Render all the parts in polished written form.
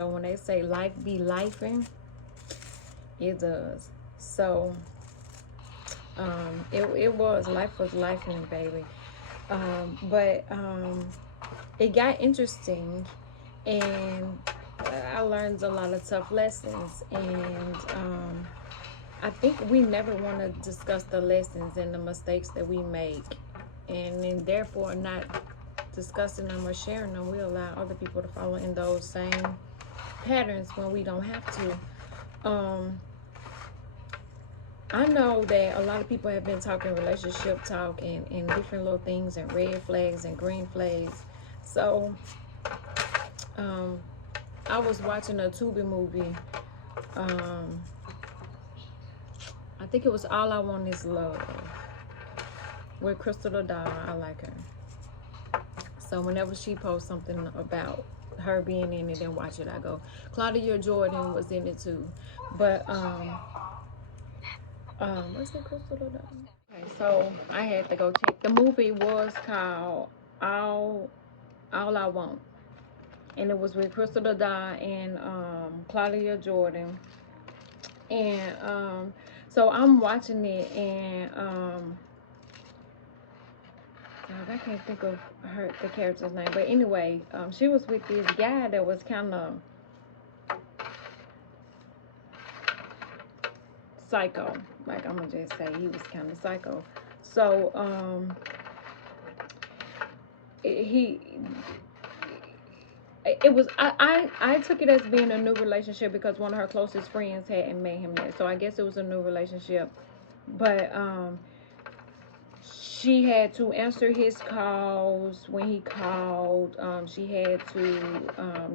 So when they say life be lifing, it does. So it was life was lifing, baby. But it got interesting, and I learned a lot of tough lessons. And I think we never want to discuss the lessons and the mistakes that we make, and then therefore not discussing them or sharing them. We allow other people to follow in those same patterns when we don't have to. I know that a lot of people have been talking relationship talk and different little things and red flags and green flags. So um, I was watching a Tubi movie. Um, I think it was All I Want Is Love with Crystal Doll. I like her. So whenever she posts something about her being in it and watch it, I go. Claudia Jordan was in it too. But what's it, Crystal Doll? Okay, so I had to go check. The movie was called All All I Want, and it was with Crystal Dada and Claudia Jordan. And so I'm watching it, and I can't think of the character's name, but anyway, she was with this guy that was kind of psycho. Like, I'm gonna just say he was kind of psycho. So he it was I took it as being a new relationship because one of her closest friends hadn't met him yet. So I guess it was a new relationship. But she had to answer his calls when he called. She had to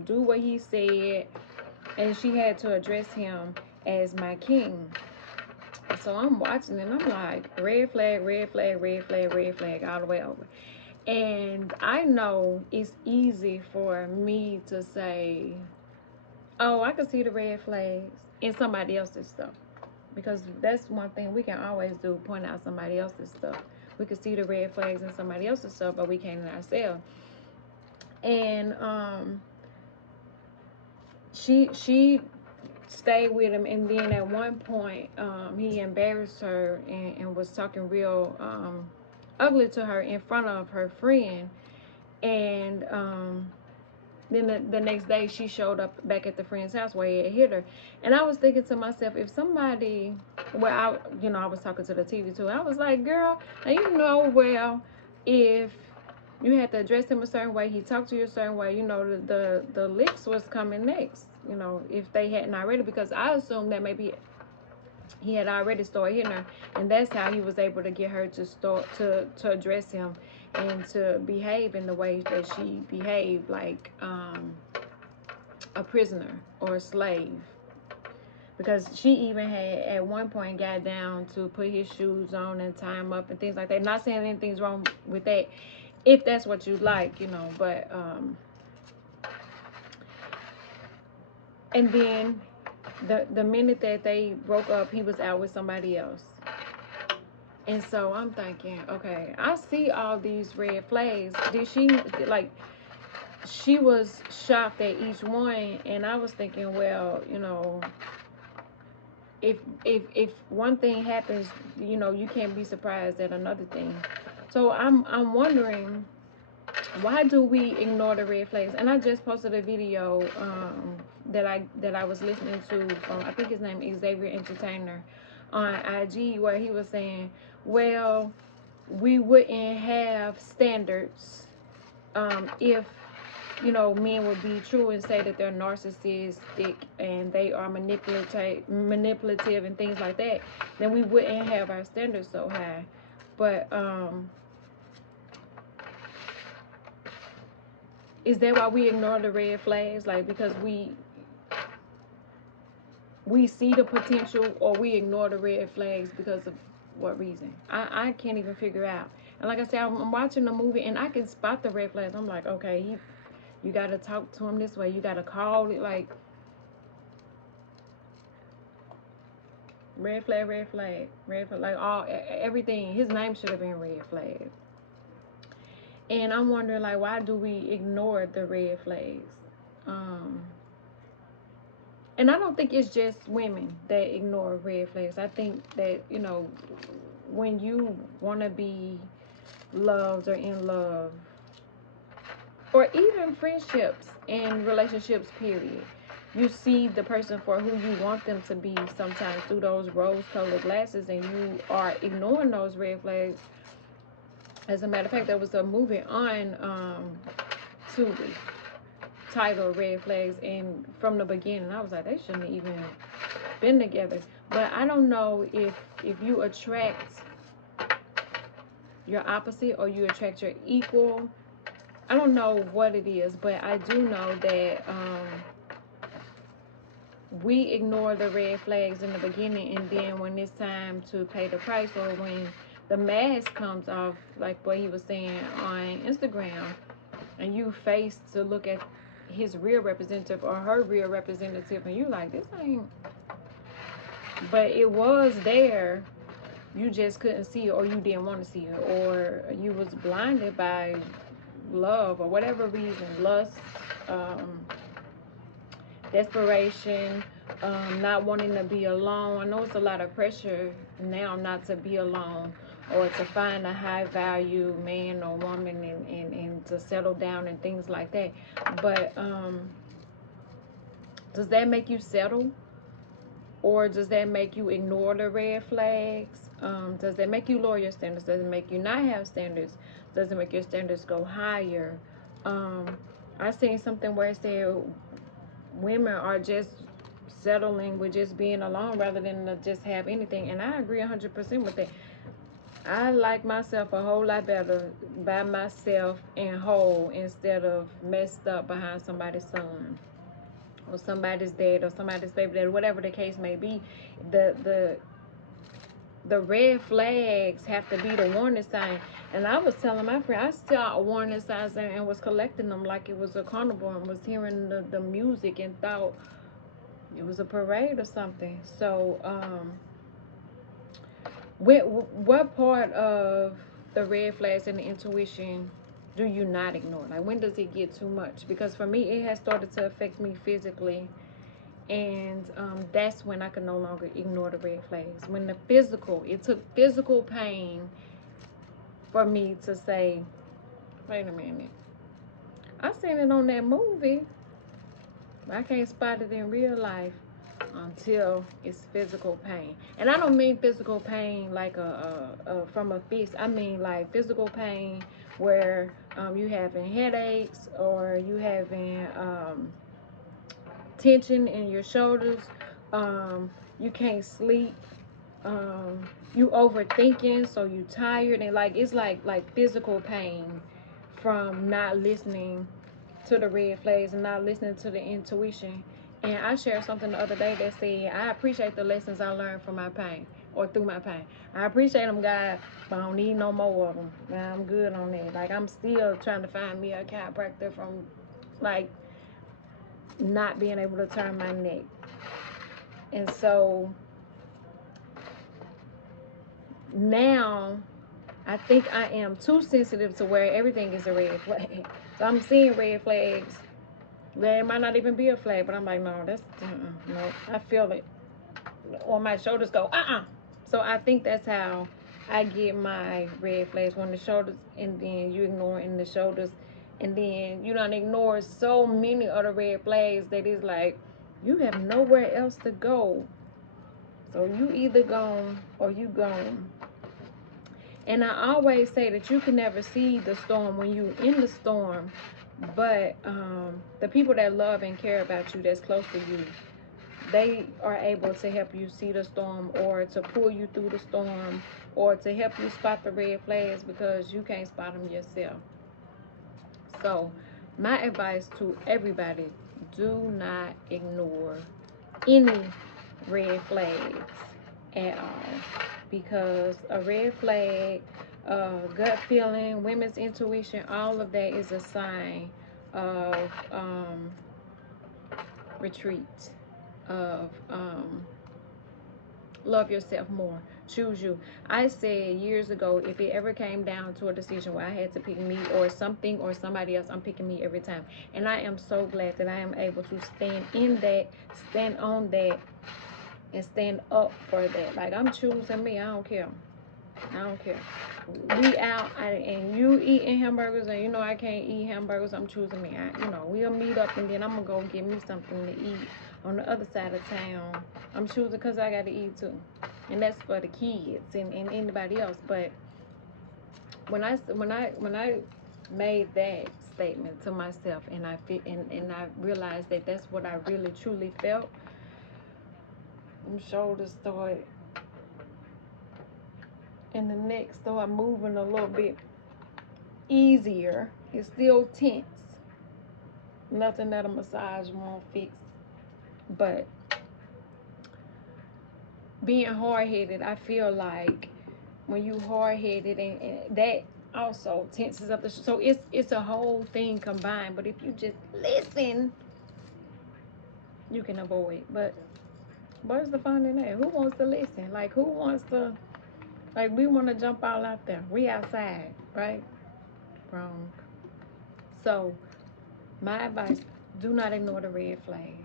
do what he said, and she had to address him as my king. So I'm watching and I'm like, red flag, red flag, red flag, red flag, all the way over. And I know it's easy for me to say, oh, I can see the red flags in somebody else's stuff. Because that's one thing we can always do, point out somebody else's stuff. We can see the red flags in somebody else's stuff, but we can't in ourselves. And she stayed with him, and then at one point he embarrassed her and was talking real ugly to her in front of her friend. And then the next day she showed up back at the friend's house where he had hit her. And I was thinking to myself, if somebody, well, I was talking to the TV too. I was like, girl, now you know, well, if you had to address him a certain way, he talked to you a certain way, the licks was coming next, if they hadn't already, because I assumed that maybe he had already started hitting her, and that's how he was able to get her to start to address him and to behave in the way that she behaved, like a prisoner or a slave. Because she even had at one point got down to put his shoes on and tie him up and things like that. Not saying anything's wrong with that, if that's what you like, but and then the minute that they broke up, he was out with somebody else. And so I'm thinking, okay, I see all these red flags. Did she, like, she was shocked at each one, and I was thinking, well, if one thing happens, you can't be surprised at another thing. So I'm wondering, why do we ignore the red flags? And I just posted a video that I was listening to from, I think his name is Xavier Entertainer, on IG, where he was saying, well, we wouldn't have standards if men would be true and say that they're narcissistic and they are manipulative and things like that. Then we wouldn't have our standards so high. But is that why we ignore the red flags? Like, because we see the potential, or we ignore the red flags because of what reason? I can't even figure out. And like I said, I'm watching the movie and I can spot the red flags. I'm like, okay, you got to talk to him this way. You got to call it, like, red flag, red flag, red flag, like everything. His name should have been red flag. And I'm wondering, like, why do we ignore the red flags? And I don't think it's just women that ignore red flags. I think that, you know, when you want to be loved or in love, or even friendships and relationships, period, you see the person for who you want them to be sometimes through those rose-colored glasses, and you are ignoring those red flags. As a matter of fact, there was a movie on Tubi titled Red Flags, and from the beginning I was like, they shouldn't have even been together. But I don't know if you attract your opposite or you attract your equal. I don't know what it is, but I do know that we ignore the red flags in the beginning, and then when it's time to pay the price, or when the mask comes off, like what he was saying on Instagram, and you face to look at his real representative or her real representative, and you like, this ain't, but it was there, you just couldn't see it, or you didn't want to see it, or you was blinded by love or whatever reason, lust, desperation, not wanting to be alone. I know it's a lot of pressure now not to be alone, or to find a high value man or woman, and to settle down and things like that. But does that make you settle? Or does that make you ignore the red flags? Does that make you lower your standards? Does it make you not have standards? Does it make your standards go higher? I seen something where it said women are just settling with just being alone rather than to just have anything. And I agree 100% with that. I like myself a whole lot better by myself and whole, instead of messed up behind somebody's son or somebody's dad or somebody's baby dad, whatever the case may be. The red flags have to be the warning sign. And I was telling my friend, I saw warning signs and was collecting them like it was a carnival, and was hearing the music and thought it was a parade or something. So what part of the red flags and the intuition do you not ignore? Like, when does it get too much? Because for me, it has started to affect me physically, and that's when I can no longer ignore the red flags. When the physical, it took physical pain for me to say, wait a minute, I seen it on that movie, but I can't spot it in real life until it's physical pain. And I don't mean physical pain like from a fist. I mean like physical pain where you having headaches, or you having tension in your shoulders, you can't sleep, you overthinking, so you tired, and like it's like physical pain from not listening to the red flags and not listening to the intuition. And I shared something the other day that said, I appreciate the lessons I learned from my pain, or through my pain. I appreciate them, God, but I don't need no more of them. Now I'm good on that. Like, I'm still trying to find me a chiropractor from, like, not being able to turn my neck. And so now I think I am too sensitive to where everything is a red flag. So I'm seeing red flags. Well, it might not even be a flag, but I'm like, no, that's, no. I feel it. Or my shoulders go, So I think that's how I get my red flags, when the shoulders, and then you ignoring the shoulders, and then you don't ignore so many other red flags that it's like you have nowhere else to go. So you either gone or you gone. And I always say that you can never see the storm when you in the storm, but the people that love and care about you, that's close to you, they are able to help you see the storm, or to pull you through the storm, or to help you spot the red flags, because you can't spot them yourself. So my advice to everybody, do not ignore any red flags at all, because a red flag, gut feeling, women's intuition, all of that is a sign of retreat, of Love yourself more. Choose you. I said years ago, if it ever came down to a decision where I had to pick me or something or somebody else, I'm picking me every time. And I am so glad that I am able to stand in that, stand on that, and stand up for that. Like, I'm choosing me. I don't care. I don't care. We out and you eating hamburgers and you know I can't eat hamburgers. I'm choosing me. We'll meet up and then I'm gonna go get me something to eat on the other side of town. I'm choosing because I gotta eat too, and that's for the kids and anybody else. But when I made that statement to myself and I realized that that's what I really truly felt, my shoulders started and the neck started moving a little bit easier. It's still tense. Nothing that a massage won't fix. But being hard-headed, I feel like when you hard-headed and that also tenses up the so it's a whole thing combined. But if you just listen, you can avoid. But what's the fun in that? Who wants to listen? Like, who wants to, like, we want to jump all out there. We outside, right? Wrong. So my advice, do not ignore the red flag.